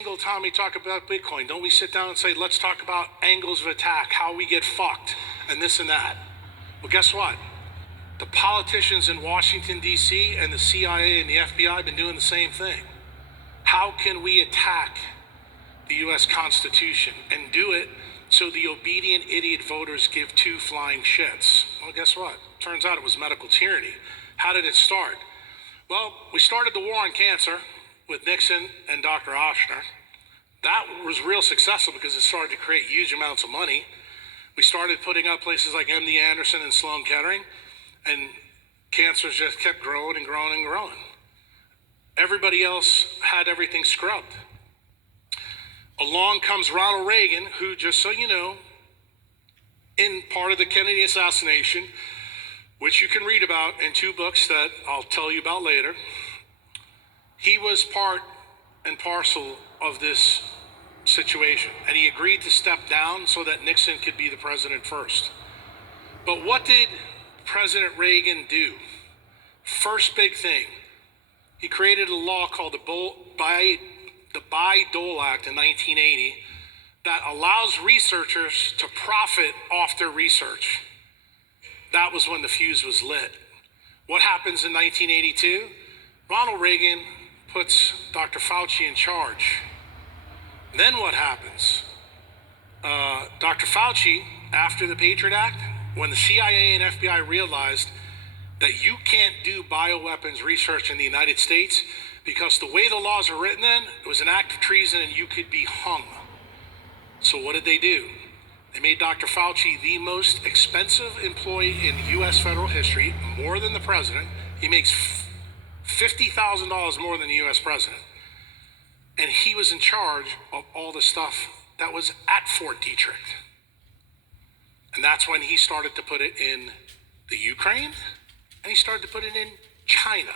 single time we talk about Bitcoin, don't we sit down and say, let's talk about angles of attack, how we get fucked, and this and that? Well, guess what? The politicians in Washington, D.C., and the CIA and the FBI have been doing the same thing. How can we attack the U.S. Constitution and do it so the obedient idiot voters give two flying shits? Well, guess what? Turns out it was medical tyranny. How did it start? Well, we started the war on cancer with Nixon and Dr. Oshner. That was real successful because it started to create huge amounts of money. We started putting up places like MD Anderson and Sloan Kettering, and cancers just kept growing and growing and growing. Everybody else had everything scrubbed. Along comes Ronald Reagan, who, just so you know, in part of the Kennedy assassination, which you can read about in two books that I'll tell you about later, he was part and parcel of this situation, and he agreed to step down so that Nixon could be the president first. But what did President Reagan do? First big thing, he created a law called the Bayh-Dole Act in 1980 that allows researchers to profit off their research. That was when the fuse was lit. What happens in 1982? Ronald Reagan puts Dr. Fauci in charge. Then what happens? Dr. Fauci, after the Patriot Act, when the CIA and FBI realized that you can't do bioweapons research in the United States because the way the laws are written then, it was an act of treason and you could be hung. So what did they do? They made Dr. Fauci the most expensive employee in U.S. federal history, more than the president. He makes $50,000 more than the U.S. president. And he was in charge of all the stuff that was at Fort Detrick. And that's when he started to put it in the Ukraine, and he started to put it in China.